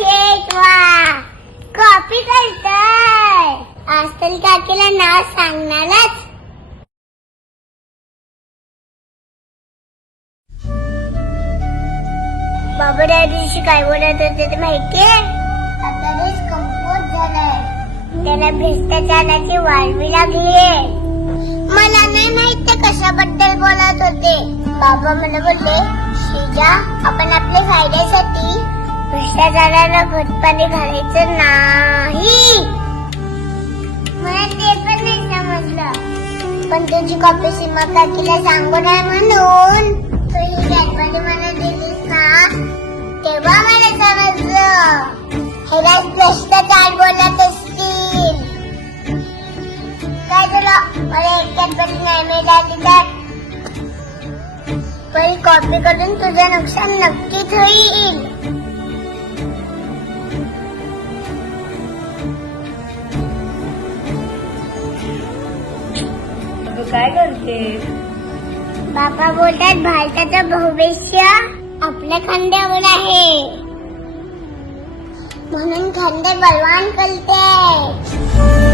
वा कॉपी करताय आज तर काकीला नाव सांगणारच. बाबा त्या दिवशी काय बोलत होते ते माहितीये? आता देश कमकुवत झालाय. त्याला भ्रष्टाचाराची वाळवी लागलीये. मला नाही माहीत ते कशाबद्दल बोलत होते. बाबा मला बोलले शिजा आपण आपल्या भ्रष्टाचाराला खतपाणी घालायचं नाही. मला ते पण नाही समजलं. पण तुझी कॉपी सीमा काकीला सांगू नाही म्हणून. तू ही कॅडबरी मला दिलीस ना तेव्हा मला समजलं. हे राज भ्रष्टाचार बोलत असतील? काय तुला? मला एक कॅडबरी नाही मिळाली तर? पण कॉपी करून तुझं नुकसान नक्कीच होईल. तू काय करते बाबा बोलतात भारताचं भविष्य आपल्या खांद्यावर आहे. म्हणून खांदे बलवान करते.